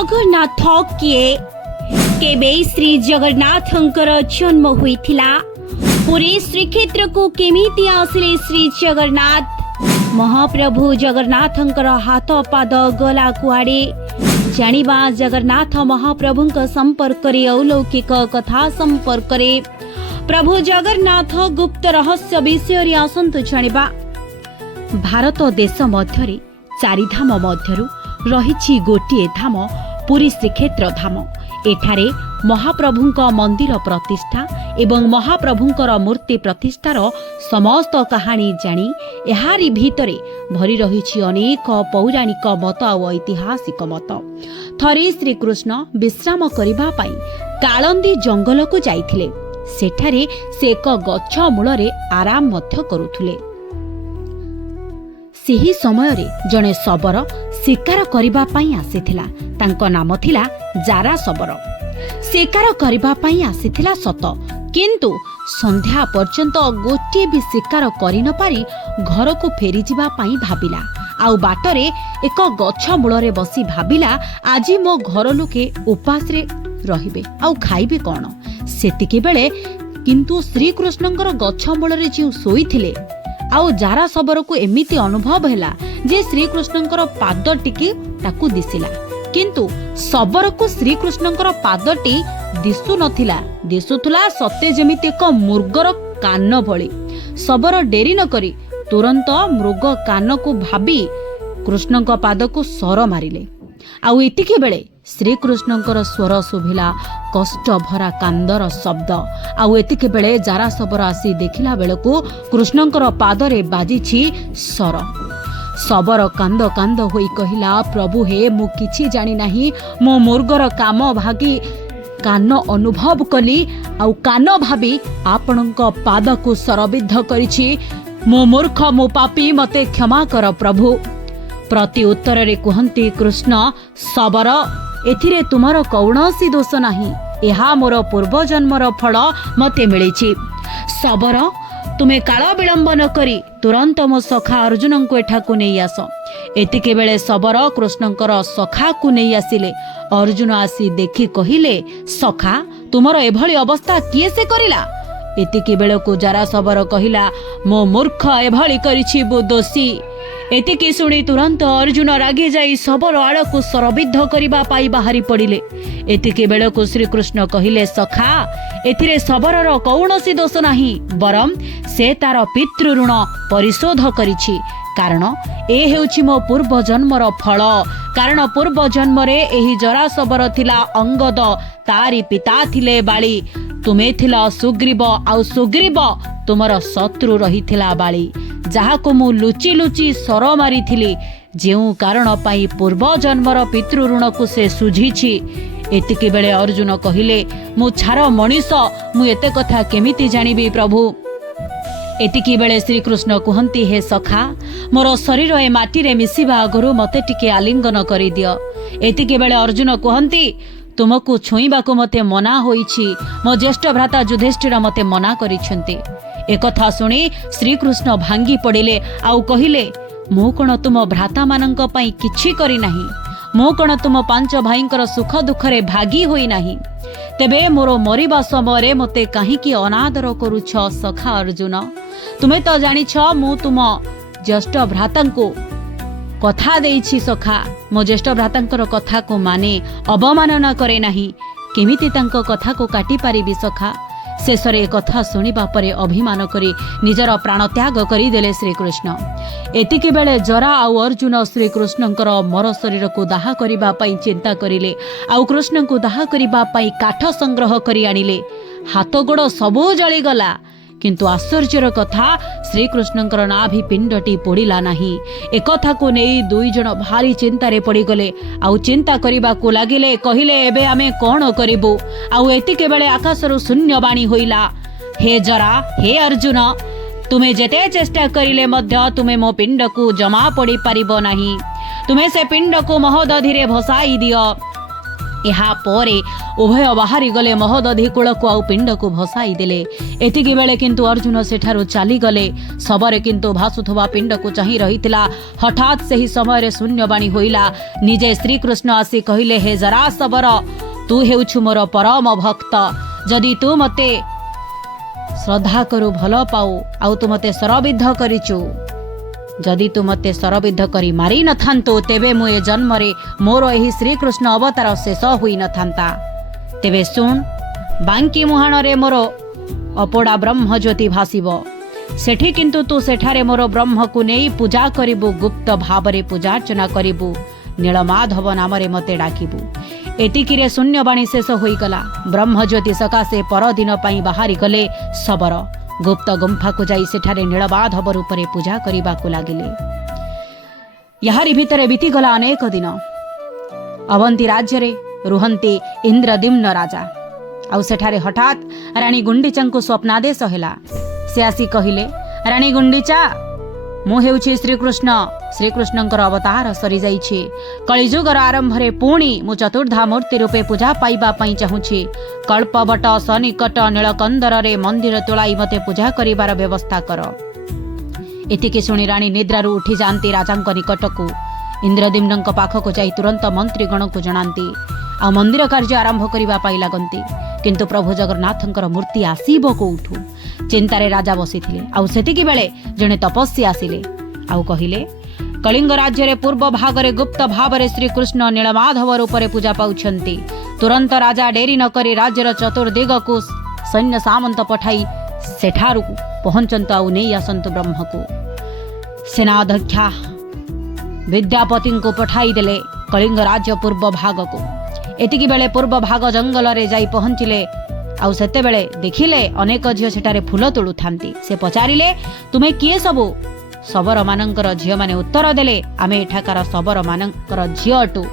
जगन्नाथ किए केबे श्री जगन्नाथंकर जन्म होइथिला पुरी श्रीक्षेत्र को केमिति आसिले श्री जगन्नाथ महाप्रभु जगन्नाथंकर हाथ पाद गला कुआडे जानिबा जगन्नाथ महाप्रभुंक संपर्क रे अलौकिक कथा संपर्क रे प्रभु जगन्नाथ गुप्त रहस्य विषय रे आसंतु जानिबा। भारत देश मध्यरे चारि धाम मध्यरु रहिछि गोटिए धाम पुरी श्रीक्षेत्र धाम। एठारे महाप्रभुंक मंदिर प्रतिष्ठा एवं महाप्रभुंकर मूर्ति प्रतिष्ठार समस्त कहानी जानी एहारी भितरे भरी रहिछि अनेक पौराणिक मत और ऐतिहासिक मत। थरे श्रीकृष्ण विश्राम करिबा पई कालंदी जंगल को जाइथिले। सेठारे से एक गछ मूलरे आराम मध्य करुथुले। सेही समय रे जणे शबर शिकार करिबा पई आसीथिला। तांको नाम थिला जारा शबर। शिकार करिबा पई आसीथिला सत, किंतु संध्या पर्यंत गोटे भी शिकार करि न पारी घर को फेरी जिबा पई भाबिला। आउ बाटरे एक गछ मूलरे बसी भाबिला आजी मो घर लोके उपास रे रहिबे आउ खाइबे कोन। सेतिके बेले किंतु श्रीकृष्णंकर गछ मूलरे जे सोईथिले आउ जारा शबर को एमिति अनुभव हैला जे श्रीकृष्णंकर पाद टिके ताकू दिसिला, किंतु शबर को श्रीकृष्णंकर पादटी दिसु नथिला। दिसुथुला सत्य जेमिति एक मृगर कान भଳି। शबर डेरी न करी तुरंत मृग कान को भाबी कृष्णंक पाद को सर मारिले। आउ एतिके बेले श्रीकृष्णंकर स्वर सुभिला कष्ट भरा कांदर शब्द। आउ एतिके बेले जारा शबर आसी देखिला बेलको कृष्णंकर पादरे बाजिछि सर। शबर कांद कांद होई कहिला, प्रभु हे मु किछि जानि नाही, मो मुर्गर काम भागी कान अनुभव कली आउ कान भाबी आपणक पाद को सरबिद्ध करिछि। मो मूर्ख मो पापी मते क्षमा कर प्रभु। प्रति उत्तर रे कुहंती कृष्ण, शबर एथिरे तुमर कौणसी दोष नाही, एहा मोर पूर्व जन्मर फल मते मिलिछि। शबर तुमे काल विलंब न करी तुरंत मो सखा अर्जुन को एठा को नहीं आस। एतिके बेले शबर कृष्णंकर सखा को नहीं आसिले। अर्जुन आसी देखि कहिले, सखा तुमर एभली अवस्था किए से करिला? एतिके बेले को जारा शबर कहिला, मो मूर्ख एभली करिछि बो दोषी। एतिके सुनी तुरंत अर्जुन रागी जाई शबर आड़ को सरबिद्ध करिबा पाई बाहरी पड़िले। एतिके बेले को श्रीकृष्ण कहिले, सखा एथिरे शबरर कौणसी दोष नाही, बरम से तार पितृ ऋण परिशोध करिछि। कारण ए हेउछि मो पूर्व जन्मर फल। कारण पूर्व जन्मरे एही जरा शबर थिला अंगद, तारी पिता थिले बाली। तुमे थिला सुग्रीव आउ सुग्रीव तुमर शत्रु रहिथिला बाली, जाहाको मु लुचि लुचि सर मारिथिली। जेउ कारण पाई पूर्व जन्मर पितृ ऋण को से सुझिछि। एतिके बेले अर्जुन कहिले, मु छार मनीष मु एते कथा केमिति जानिबी प्रभु। एतिकी बेले श्रीकृष्ण कुहंती, हे सखा मोर शरीर ए माटी रे मिसिबा आगरु मते टिके आलिंगन करि दियो। एतिके बेले अर्जुन कुहंती, तुमको छुईबा को मते मना होईछि, मो ज्येष्ठ भ्राता युधिष्ठिर मते मना करिछन्ति। एकथा सुनी श्रीकृष्ण भांगी पड़िले आउ कहिले, मु कोन तुम भ्राता मानंक पई किछि करि नाही, मु कोन तुम पांच भाईंकर सुख दुख रे भागी होई नाही। तेबे मोर मरिबा समय मते काहीकि अनादर करूछ सखा अर्जुन? तुमे तो जानिछ मु तुम ज्येष्ठ भ्रातांको कथा देइछि सखा, मो ज्येष्ठ भ्रातांकर कथा को माने अवमानना करे नाही, केमिति तांको कथा को काटी पारिबी सखा? शेषरे कथा शुणिबा परे अभिमान करी निजर प्राण त्याग करिदेले श्रीकृष्ण। एतिके बेले जरा आउ अर्जुन श्रीकृष्णंकर मर शरीर को दाह करिबा पई चिंता करिले। आउ कृष्ण को दाह करिबा पई काठ संग्रह करी आनिले। हाथ गोड़ सबु जली गला, किंतु आश्चर्यर कथा श्रीकृष्णंकर नाभि पिंडटी पोड़िला नाही। एकथा को नेई दुई जण भारी चिंतारे पड़ी गले। आउ चिंता करिबा को लागिले, कहिले एबे आमे कोन करिबो? आउ एतिके बेले आकाशरु शून्यवाणी होइला, हे जरा हे अर्जुन, तुमे जेते चेष्टा करिले मध्य तुमे मो पिंड को जमा पड़ी पारिबो नाही। तुमे से पिंड को महोदधिरे भसाई दियो। यापर उभय बाहरी गले महोदधि कूल को आउ पिंड को भसाई देले। एतिकी बेले किंतु अर्जुन सेठारु चली गले। सबरे किंतु भासुथवा पिंड को चाही रहितिला। हठात सही समय शून्यवाणी होइला। निजे श्रीकृष्ण आसी कहिले, हे जरा सबर, तू हेउछु मोर परम भक्त। जदि तू मते श्रद्धा करू भल पाऊ आउ तू मते सरविद्ध करिचु, जदि तू मते सरविद्ध करी मारी न थांतो तेबे मु ए जन्मरे मोर एही श्रीकृष्ण अवतार शेष हुई न थांता। तेबे सुन, बांकी मुहाण रे मोर अपोड़ा ब्रह्म ज्योति भासिब। सेठी किंतु तू सेठारे मोर ब्रह्म को नेई पूजा करिबु, गुप्त भावरे पूजार्चना करिबु, नीलमाधव नामरे मते डाकिबु। एतिकिरे शून्यवाणी शेष होई गला। ब्रह्म ज्योति सकाशे परदिन पई बाहरी गले सबरो। गुप्त गुंफा को जाई सेठारे नीलमाधव रूपरे पूजा करिबा को लागिले। याहारी भितरे बीतीगला अनेक दिन। अवंती राज्य रे रुहंती इंद्रदिम्न राजा। आउ सेठारे हठात रानी गुंडीचांकु स्वप्नादेश हेला। से आसी कहिले, रानी गुंडीचा, मु हेउछि श्रीकृष्ण। श्रीकृष्णंकर अवतार सरी जाइछि। कलिजुगर आरंभरे पुणी मु चतुर्धा मूर्ति रूपे पूजा पाइबा पई चाहुछि। कल्पवट सनिकट नीलकंदर रे मंदिर तोलाई मते पूजा करिवार व्यवस्था कर। एतिके सुनी रानी निद्रारु उठी जांती राजांक निकटकू। इंद्रदिम्नंक पाखकु जाई तुरंत मंत्रीगण को जणांती। आ मंदिर कार्य आरंभ करिबा पई लागंती। किंतु प्रभु जगन्नाथंकर मूर्ति आसीबो कोठू। चिंतारे राजा बसिथिले। आउ सेतिकी बेले जणे तपस्वी आसिले। आउ कहिले, कलिंग राज्य रे पूर्व भागरे गुप्त भावरे श्रीकृष्ण नीलमाधव रूपरे पूजा पाउछंती। तुरंत राजा डेरी न करी राज्यर चतुर्दिग को सैन्य सामंत पठाई सेठारु पहुंचंत आउ नेई आसंतु ब्रह्म को। सेनाध्यक्षा विद्यापति को पठाई देले कलिंग राज्य पूर्व भाग को। एतिकी बेले पूर्व भाग जंगल रे जाई पहुंचिले। आउ सेते बेले देखिले अनेक झियो सेठारे फूल तोळु थांती। से पचारिले, तुमे किए सबु? शबर मानंकर झियो माने उत्तर देले, आमे एठाकार शबर मानंकर झियो अटु।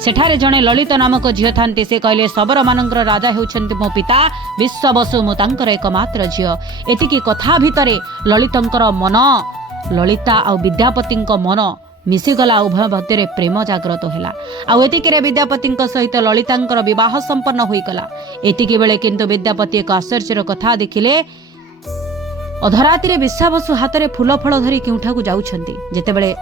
सेठारे जणे ललित नामक झियो थांती। से कहले, शबर मानंकर राजा हेउछन्ति मो पिता विश्ववसु, मो तांकर एकमात्र झियो। एतिकी कथा भितरे ललितंकर मन, ललिता आउ विद्यापतिंक मन मिसिगला। उभय मध्य प्रेम जाग्रत होला। आउ एतिकिरे विद्यापतिंक सहित ललितांकर विवाह संपन्न होईगला। एतिकी बेले किंतु विद्यापति एक आश्चर्यर कथा देखिले। अधराति विश्वावसु हाथ में फूल फल धरी केउठाकू जाउछन्ति। जेतेबेले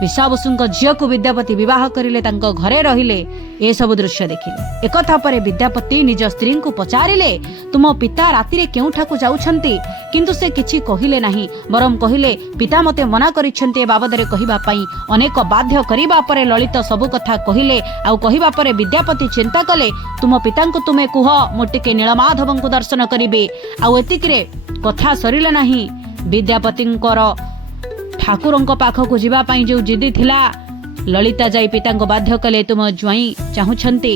विश्वावसुंक झियो को विद्यापति विवाह करिले, तांको घरे रहिले, ए सब दृश्य देखिले। एकथा परे विद्यापति निज स्त्री को पचारिले, तुम पिता राति रे केउठाकू जाउछन्ति? किंतु से किछि कहिले नाही, बरम कहिले पिता मते मना करिछन्ति ए बाबदरे कहिबा पई। अनेक बाध्य करिबा परे ललित सब कथा कहिले। आउ कहिबा परे विद्यापति चिंता कले, तुम पितांको तुमे कुह, मो टिके नीलमाधवंको दर्शन करिबे। आउ एतिकिरे कथा सरिला नाही। विद्यापतिंकर ठाकुरंक पाखकू जीवा पई जो जिद्दी थिला, ललिता जाई पितांको बाध्य कले, तुम ज्वाई चाहुछन्ति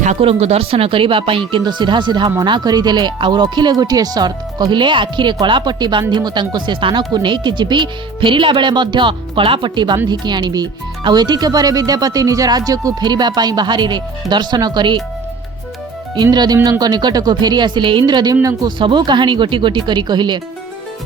ठाकुरंको दर्शन करिबा पई। किंतु सीधा सीधा मना करिदेले। आउ रखिले गोटिए शर्त। कहिले, आखिरे कलापट्टी बांधी मु तांको से स्थान को नेकी जिबी, फेरिला बेले मध्य कलापट्टी बांधी कि आनिबी। आउ एतिके परे विद्यापति निज राज्य को फेरिबा पई बाहरी रे दर्शन करी इंद्रदिम्नंक निकट को फेरी आसिले। इंद्रदिम्नंकु सबु कहानी गोटी गोटी करी कहिले।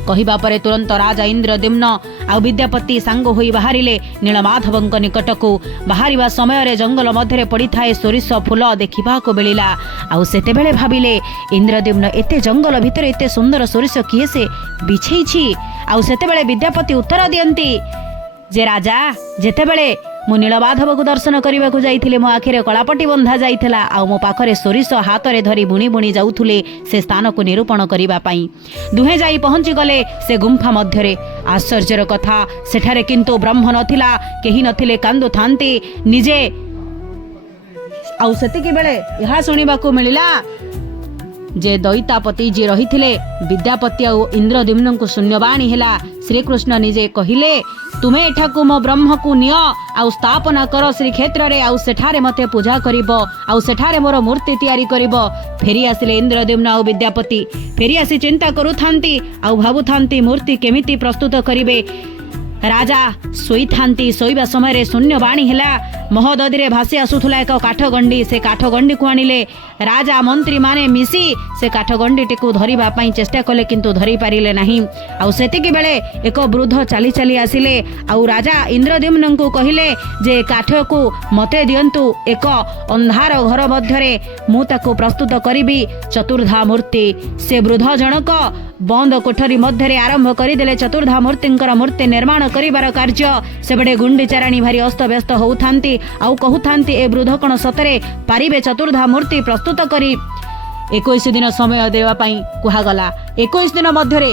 कहिबा परे तुरंत राजा इंद्रदिम्न आउ विद्यापति सांग होई बाहरिले नीलमाधवंक निकट को। बाहरिबा समय रे जंगल मध्य पड़ी थाए सोरिष फूल देखिबा को मिलिला। आउ सेते बेले भाबिले, इंद्रदिम्न एते जंगल भितर एते सुंदर सोरिष किए से बिछेइछि? आउ सेते बेले विद्यापति उत्तर दियंती जे राजा, जेते बेले मु नीलमाधव को दर्शन करने को जाइथिले, मो आखिरे कलापट्टी बंधा जाइथिला। आउ मो पाखरे सोरिष हाथ रे धरी बुणी बुणी जाउथुले से स्थान को निरूपण करिबा पई। दुहे जाई पहुंची गले से गुंफा मध्यरे। आश्चर्यर कथा, सेठारे किंतु ब्रह्म नथिला, केही नथिले, कांदु थांती निजे। आउ सेतिकी बेले यहा सुनिबा को मिलिला जे दैतापति जे रहिथिले विद्यापति आउ इंद्रदिम्न को शून्यवाणी हेला। श्रीकृष्ण निजे कहिले, तुमे एठाकू मो ब्रह्म को निय आउ स्थापना कर श्रीक्षेत्र रे। आउ सेठारे मते पूजा करिबो, आउ सेठारे मोर मूर्ति तैयारी करिबो। फेरी आसिले इंद्रदिम्न आउ विद्यापति। फेरी आसी चिंता करूथांती आउ भाबुथांती मूर्ति केमिति प्रस्तुत करिबे। राजा शोईथांती शोइबा समय शून्य बाणी हेला महोदधि रे भासी आसुथुला एक काठगंडी से काठगंडी को आनिले राजा मंत्री माने मिसी से काठगंडी टेकु धरिबा पई चेष्टा कले किंतु धरि पारिले नाही आउ सेतिकी बेले एक वृद्ध चाली चाली आसिले आउ राजा इंद्रद्युम्न को कहिले जे काठ को मते दियंतु एक अंधार घर मध्यरे मु ताको प्रस्तुत करिबी चतुर्धा मूर्ति से वृद्ध जनक बंद कोठरी मध्य आरंभ करदेले चतुर्धा मूर्तिंकर मूर्ति निर्माण करिबार कार्य सेबडे गुंडीचाराणी भारी अस्त व्यस्त होउथांती आउ कहूथांती ए वृद्ध कण सतरे पारिबे चतुर्धा मूर्ति प्रस्तुत करी 21 दिन समय देवा पई कुहागला 21 दिन मध्यरे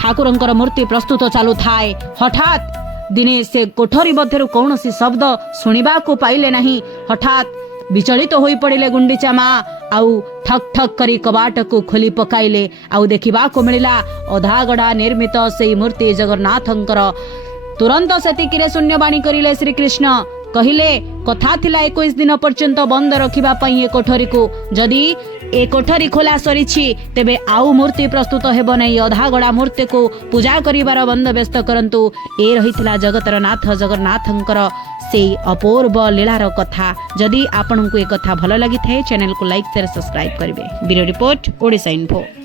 ठाकुरंकर मूर्ति प्रस्तुत चालू थाए हठात दिने से कोठरी मध्यरु कौनसी शब्द सुनिबा को पाइले नहीं हठात विचलित होई पड़िले गुंडीचा माँ आउ ठक ठक करी कबाट को खोली पकाइले आउ देखिबा को मिलिला अधागड़ा निर्मित से मूर्ति जगन्नाथंकर तुरंत सेतिकिरे शून्यवाणी करिले श्रीकृष्ण कहिले कथा थिला 21 दिन पर्यंत बंद रखिबा पई ए कोठरी को जदि ए कोठरी खोला सरिछि तेबे आउ मूर्ति प्रस्तुत हेबो नै अधागड़ा मूर्ति को पूजा करिबार बंद व्यस्त करंतु ए रहिथिला जगतर नाथ जगन्नाथंकर से अपूर्व लीलार कथा जदि आपनकु ए कथा भल लागि थाए चैनल को लाइक शेयर सब्सक्राइब करिवे ब्यूरो रिपोर्ट ओडिशा इन्फो।